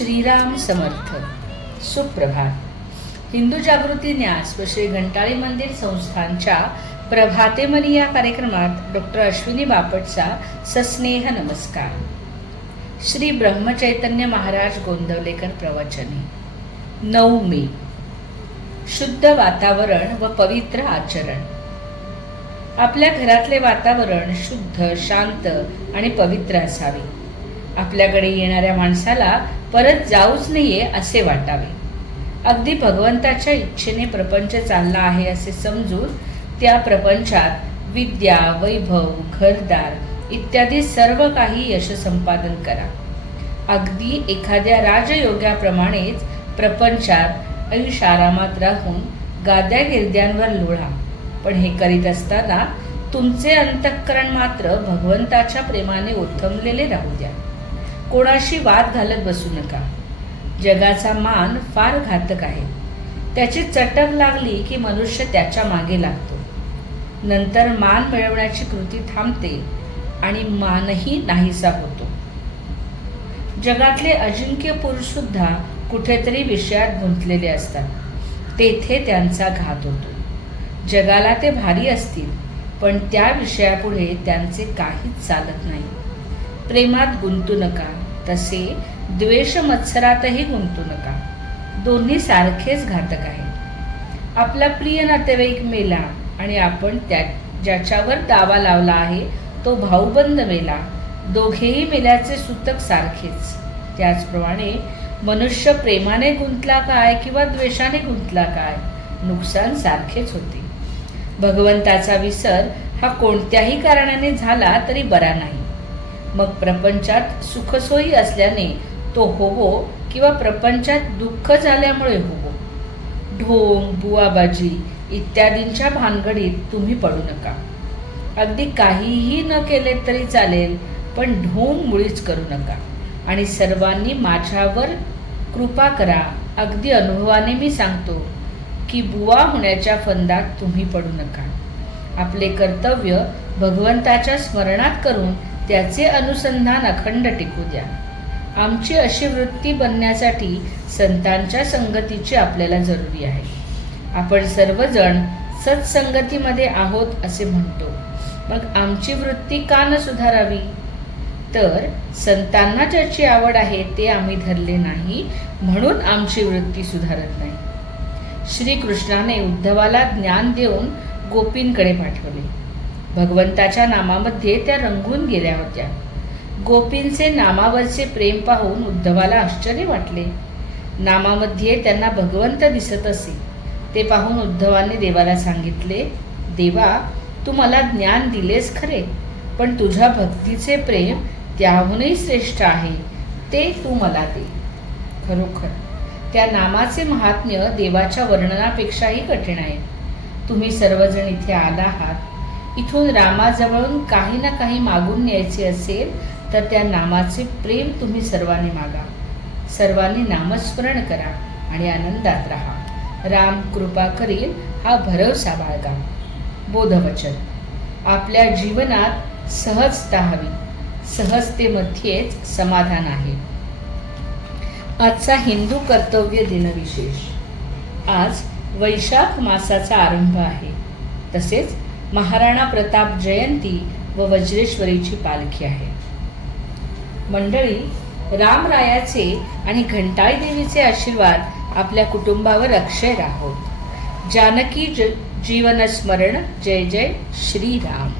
श्रीराम समर्थ. सुप्रभात. हिंदू जागृती न्यास व श्री घंटाळी मंदिर संस्थानच्या प्रभाते मनी या कार्यक्रमात डॉक्टर अश्विनी बापटचा सस्नेह नमस्कार. श्री ब्रह्मचैतन्य महाराज गोंदवलेकर प्रवचने. 9 मे. शुद्ध वातावरण व पवित्र आचरण. आपल्या घरातले वातावरण शुद्ध, शांत आणि पवित्र असावे. आपल्याकडे येणाऱ्या माणसाला परत जाऊच नाहीये असे वाटावे. अगदी भगवंताच्या इच्छेने प्रपंच चालला आहे असे समजून त्या प्रपंचात विद्या, वैभव, घरदार इत्यादी सर्व काही यश संपादन करा. अगदी एखाद्या राजयोग्याप्रमाणेच प्रपंचात ऐश आरामात राहून गाद्या गिरद्यांवर लोळा. पण हे करीत असताना तुमचे अंतःकरण मात्र भगवंताच्या प्रेमाने ओथंबलेले राहू द्या. कोणाशी वाद घालत बसू नका. जगाचा मान फार घातक आहे. त्याची चटक लागली की मनुष्य त्याच्या मागे लागतो. नंतर मान मिळवण्याची कृती थांबते आणि मानही नाहीसा होतो. जगातले अजिंक्य पुरुष सुद्धा कुठेतरी विषयात गुंतलेले असतात. तेथे त्यांचा घात होतो. जगाला ते भारी असतील पण त्या विषयापुढे त्यांचे काहीच चालत नाही. प्रेमात गुंतू नका, तसे द्वेष मत्सरातही गुंतू नका. दोन्ही सारखेच घातक आहेत. आपला प्रिय नातेवाईक मेला आणि आपण ज्याच्यावर दावा लावला आहे तो भाऊबंद मेला. दोघेही मेल्याचे सूतक सारखेच. त्याचप्रमाणे मनुष्य प्रेमाने गुंतला काय किंवा द्वेषाने गुंतला काय, नुकसान सारखेच होते. भगवंताचा विसर हा कोणत्याही कारणाने झाला तरी बरा नाही. मग प्रपंचात सुखसोयी असल्याने तो होवो किंवा प्रपंचात दुःख झाल्यामुळे होवो. ढोंग, बुवाबाजी इत्यादींच्या भानगडीत तुम्ही पडू नका. अगदी काहीही न केले तरी चालेल, पण ढोंग मुळीच करू नका. आणि सर्वांनी माझ्यावर कृपा करा. अगदी अनुभवाने मी सांगतो की बुवा होण्याच्या फंदात तुम्ही पडू नका. आपले कर्तव्य भगवंताच्या स्मरणात करून त्याचे अनुसंधान अखंड टिकू द्या. आमची अशी वृत्ती बनण्यासाठी संतांच्या संगतीची आपल्याला जरुरी आहे. आपण सर्वजण सत्संगतीमध्ये आहोत असे म्हणतो. मग आमची वृत्ती का न सुधारावी? तर संतांना ज्याची आवड आहे ते आम्ही धरले नाही म्हणून आमची वृत्ती सुधारत नाही. श्रीकृष्णाने उद्धवाला ज्ञान देऊन गोपींकडे पाठवले. भगवंताच्या नामामध्ये त्या रंगून गेल्या होत्या. गोपींचे नामावरचे प्रेम पाहून उद्धवाला आश्चर्य वाटले. नामामध्ये त्यांना भगवंत दिसत असे. ते पाहून उद्धवाने देवाला सांगितले, देवा, तू मला ज्ञान दिलेस खरे, पण तुझ्या भक्तीचे प्रेम त्याहूनही श्रेष्ठ आहे, ते तू मला दे. खरोखर त्या नामाचे महात्म्य देवाच्या वर्णनापेक्षाही कठीण आहे. तुम्ही सर्वजण इथे आला आहात. इथून रामाजवळून काही ना काही मागून न्यायचे असेल तर त्या नामाचे प्रेम तुम्ही सर्वांनी मागा. सर्वांनी नामस्मरण करा आणि आनंदात राहा. राम कृपा करील हा भरवसा बाळगा. बोधवचन. आपल्या जीवनात सहजता हवी. सहजतेमध्येच समाधान आहे. आजचा हिंदू कर्तव्य दिन विशेष. आज वैशाख मासाचा आरंभ आहे. तसेच महाराणा प्रताप जयंती व वज्रेश्वरीची पालखी आहे. मंडळी, रामरायाचे आणि घंटाळी देवीचे आशीर्वाद आपल्या कुटुंबावर अक्षय राहोत. जानकी जीवन स्मरण. जय जय श्रीराम.